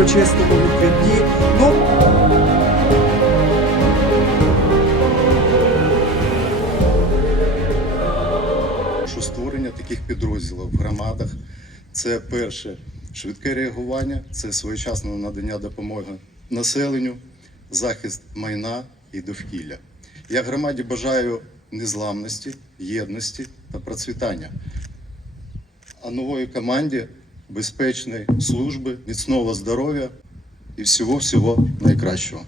урочистому відкритті. Створення таких підрозділів в громадах – це перше швидке реагування, це своєчасне надання допомоги населенню, захист майна і довкілля. Я громаді бажаю незламності, єдності та процвітання, а нової команді безпечної служби, міцного здоров'я і всього-всього найкращого.